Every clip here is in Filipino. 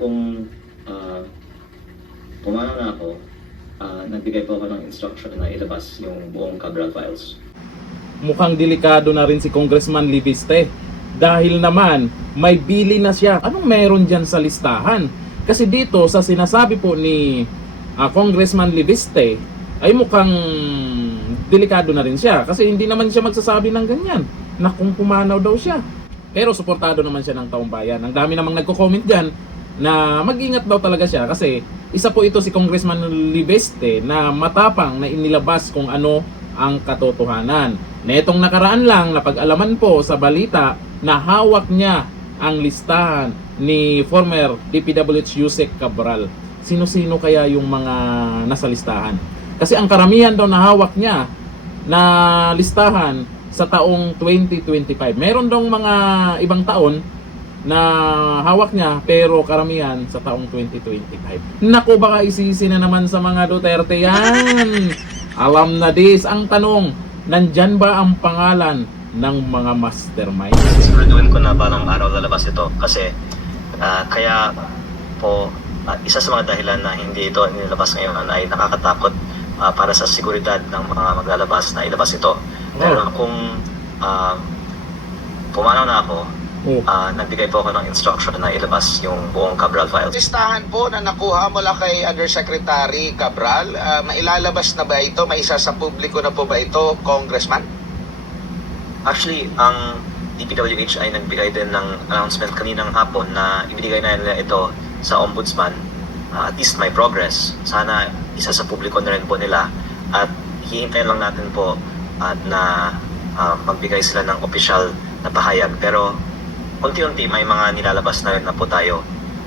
kung pumanaw na ako, nagbigay po ako ng instruction na ilabas yung buong Cabral files. Mukhang delikado na rin si Congressman Libiste dahil naman may bili na siya. Anong meron dyan sa listahan? Kasi dito sa sinasabi po ni Congressman Libiste ay mukhang delikado na rin siya kasi hindi naman siya magsasabi ng ganyan na kung pumanaw daw siya. Pero suportado naman siya ng taong bayan. Ang dami namang nagko-comment dyan na mag-ingat daw talaga siya kasi isa po ito si Congressman Libiste na matapang na inilabas kung ano ang katotohanan. Netong nakaraan lang napag-alaman po sa balita na hawak niya ang listahan ni former DPWH Yusek Cabral. Sino-sino kaya yung mga nasa listahan? Kasi ang karamihan daw na hawak niya na listahan sa taong 2025. Meron daw mga ibang taon na hawak niya pero karamihan sa taong 2025. Naku, baka isisi na naman sa mga Duterte yan. Alam na dis. Ang tanong, nandyan ba ang pangalan ng mga mastermind? Siguraduhin ko na balang araw lalabas ito kasi kaya po isa sa mga dahilan na hindi ito nilabas ngayon ay nakakatakot para sa seguridad ng mga maglalabas na ilabas ito. Pero kung pumanaw na ako, nagbigay po ako ng instruction na ilabas yung buong Cabral files. Listahan po na nakuha mula kay Undersecretary Cabral, mailalabas na ba ito? May isa sa publiko na po ba ito, Congressman? Actually, ang DPWH ay nagbigay din ng announcement kaninang hapon na ibigay na nila ito sa Ombudsman. At least may progress. Sana isa sa publiko na rin po nila. At hihintayin lang natin po na magbigay sila ng official na pahayag. Pero unti-unti may mga nilalabas na rin na po tayo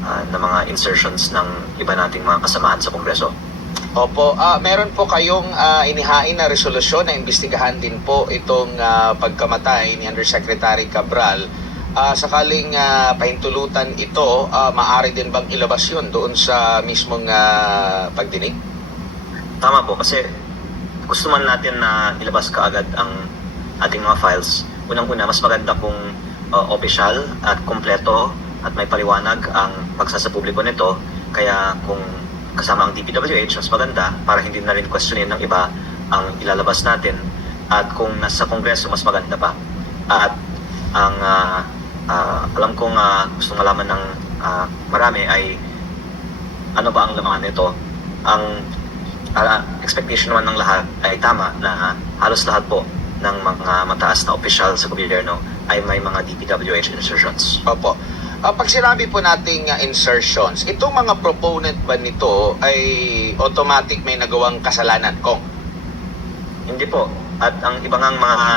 na mga insertions ng iba nating mga kasamahan sa Kongreso. Opo, meron po kayong inihain na resolusyon na imbestigahan din po itong pagkamatay ni Undersecretary Cabral. Sakaling pahintulutan ito, maaari din bang ilabas yun doon sa mismong pagdinig? Tama po, kasi gusto man natin na ilabas kaagad ang ating mga files. Unang-una, mas maganda kung opisyal at kompleto at may paliwanag ang pagsasapubliko nito. Kaya kung kasama ang DPWH, mas maganda para hindi na rin questionin ng iba ang ilalabas natin. At kung nasa Kongreso, mas maganda pa. At ang alam kong gustong malaman ng marami ay ano ba ang laman nito. Ang expectation naman ng lahat ay tama na halos lahat po ng mga mataas na opisyal sa gobyerno ay may mga DPWH insertions. Opo. Pag sinabi po nating insertions, itong mga proponent ba nito ay automatic may nagawang kasalanan, Kong? Hindi po. At ang ibang mga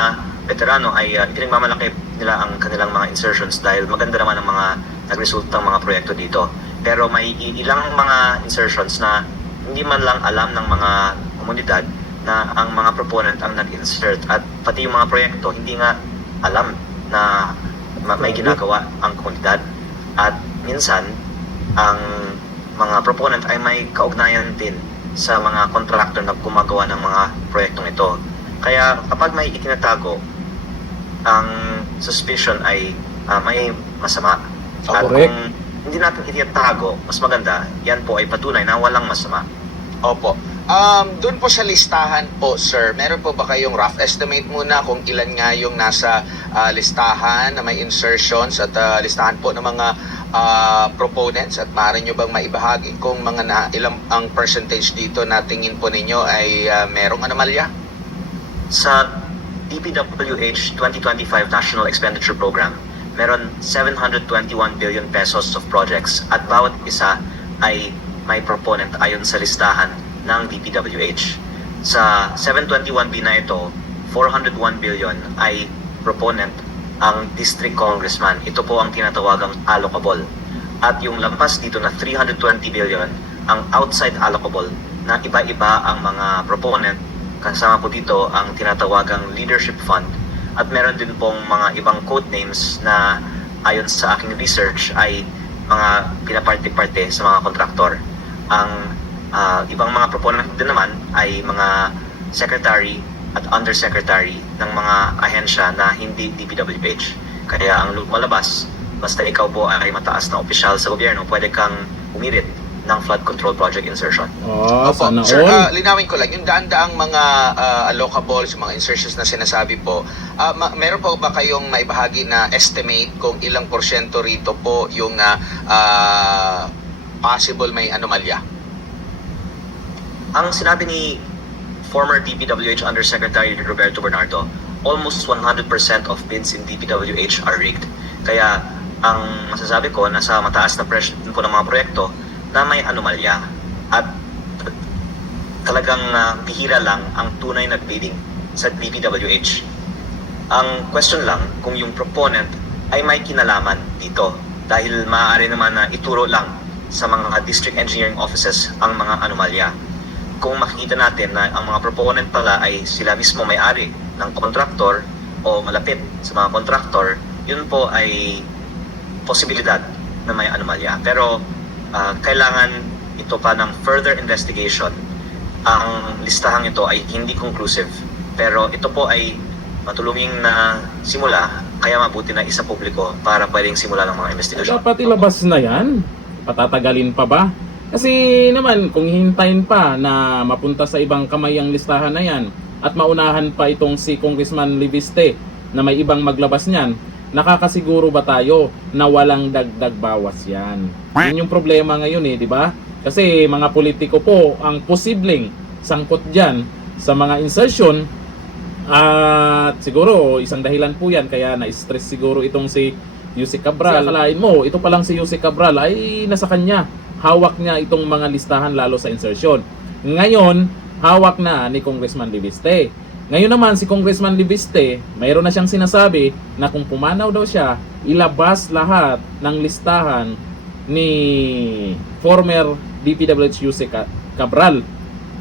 veterano ay pinagmamalaki nila ang kanilang mga insertions dahil maganda naman ang mga nagresultang mga proyekto dito. Pero may ilang mga insertions na hindi man lang alam ng mga komunidad na ang mga proponent ang nag-insert at pati yung mga proyekto hindi nga alam na may ginagawa ang komunidad. At minsan, ang mga proponent ay may kaugnayan din sa mga contractor na gumagawa ng mga proyektong ito. Kaya kapag may itinatago, ang suspicion ay may masama. At kung hindi natin itinatago, mas maganda, yan po ay patunay na walang masama. Opo. Doon po sa listahan po, sir, meron po ba kayong rough estimate muna kung ilan nga yung nasa listahan na may insertions at listahan po ng mga proponents at maaari nyo bang maibahagi kung ilang ang percentage dito na tingin po ninyo ay merong anomalya? Sa DPWH 2025 National Expenditure Program, meron 721 billion pesos of projects at bawat isa ay may proponent ayon sa listahan ng DPWH. Sa 721B na ito, 401 billion ay proponent ang district congressman. Ito po ang tinatawagang allocable. At yung lampas dito na 320 billion, ang outside allocable na iba-iba ang mga proponent. Kasama po dito ang tinatawagang leadership fund. At meron din pong mga ibang code names na ayon sa aking research ay mga pinaparte-parte sa mga kontraktor. Ang ibang mga proponent din naman ay mga secretary at undersecretary ng mga ahensya na hindi DPWH. Kaya ang lumalabas basta ikaw po ay mataas na opisyal sa gobyerno, pwede kang umirit ng flood control project insertion. Oh, Opo, sana sir, all. linawin ko lang, yung daan-daang mga allocables, yung mga insertions na sinasabi po, meron po ba kayong maibahagi na estimate kung ilang porsyento rito po yung possible may anomalya? Ang sinabi ni former DPWH Undersecretary Roberto Bernardo, almost 100% of bids in DPWH are rigged. Kaya ang masasabi ko, nasa mataas na presyo po ng mga proyekto na may anomalya at talagang bihira lang ang tunay na bidding sa DPWH. Ang question lang kung yung proponent ay may kinalaman dito dahil maaari naman na ituro lang sa mga district engineering offices ang mga anomalya. Kung makikita natin na ang mga proponent pala ay sila mismo may-ari ng kontraktor o malapit sa mga kontraktor, yun po ay posibilidad na may anomalya. Pero kailangan ito pa ng further investigation. Ang listahang ito ay hindi conclusive, pero ito po ay matulunging na simula, kaya mabuti na isa publiko para pwedeng simula ng mga investigasyon. Dapat ilabas na yan. Patatagalin pa ba? Kasi naman, kung hihintayin pa na mapunta sa ibang kamay ang listahan na yan at maunahan pa itong si Congressman Libiste na may ibang maglabas niyan, nakakasiguro ba tayo na walang dagdag bawas yan? Yun yung problema ngayon di ba? Kasi mga politiko po ang posibleng sangkot dyan sa mga insertion at siguro isang dahilan po yan kaya na-stress siguro itong si Yusek Cabral. Akalain mo, ito pa lang si Yusek Cabral ay nasa kanya. Hawak niya itong mga listahan lalo sa insertion. Ngayon, hawak na ni Congressman Libiste. Ngayon naman si Congressman Libiste, mayroon na siyang sinasabi na kung pumanaw daw siya, ilabas lahat ng listahan ni former DPWH Yusek Cabral.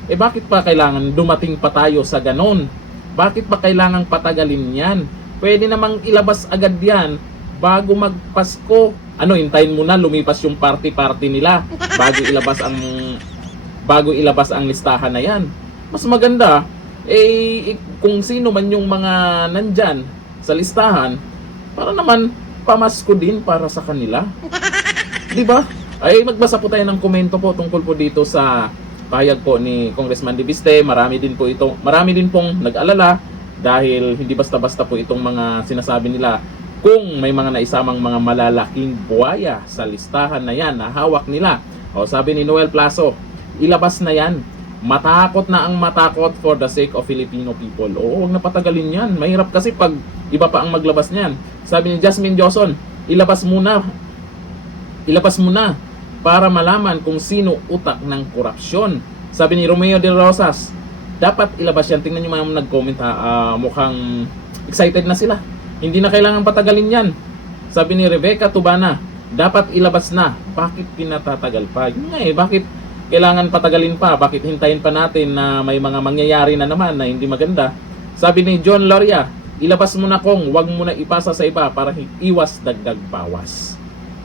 Bakit pa kailangan dumating pa tayo sa ganon? Bakit pa kailangan patagalin yan? Pwede namang ilabas agad yan bago magpasko. Hintayin mo na lumipas yung party-party nila bago ilabas ang listahan na yan. Mas maganda kung sino man yung mga nandyan sa listahan para naman pamasko din para sa kanila. Di ba? Ay magbasa po tayo ng komento po tungkol po dito sa pahayag po ni Congressman Libiste. Marami din pong nag-alala dahil hindi basta-basta po itong mga sinasabi nila kung may mga naisamang mga malalaking buwaya sa listahan na yan na hawak nila. Sabi ni Noel Plaso, ilabas na yan. Matakot na ang matakot for the sake of Filipino people. Huwag na patagalin yan. Mahirap kasi pag iba pa ang maglabas niyan. Sabi ni Jasmine Joson, ilabas muna para malaman kung sino utak ng korupsyon. Sabi ni Romeo de Rosas, dapat ilabas yan. Tingnan nyo mga nag-comment mukhang excited na sila. Hindi na kailangan patagalin yan. Sabi ni Rebecca Tubana, dapat ilabas na. Bakit pinatatagal pa? Yun nga bakit kailangan patagalin pa? Bakit hintayin pa natin na may mga mangyayari na naman na hindi maganda? Sabi ni John Loria, ilabas mo na kung wag mo na ipasa sa iba para iwas dagdag bawas.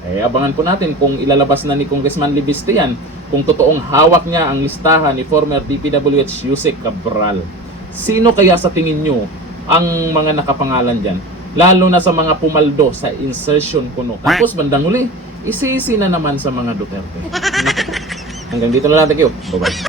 Abangan po natin kung ilalabas na ni Congressman Libiste yan, kung totoong hawak niya ang listahan ni former DPWH Yusek Cabral. Sino kaya sa tingin nyo ang mga nakapangalan dyan? Lalo na sa mga pumaldo sa insertion kuno. Tapos bandang uli, isisi na naman sa mga Duterte. Hanggang dito na lang. Thank you. Bye-bye.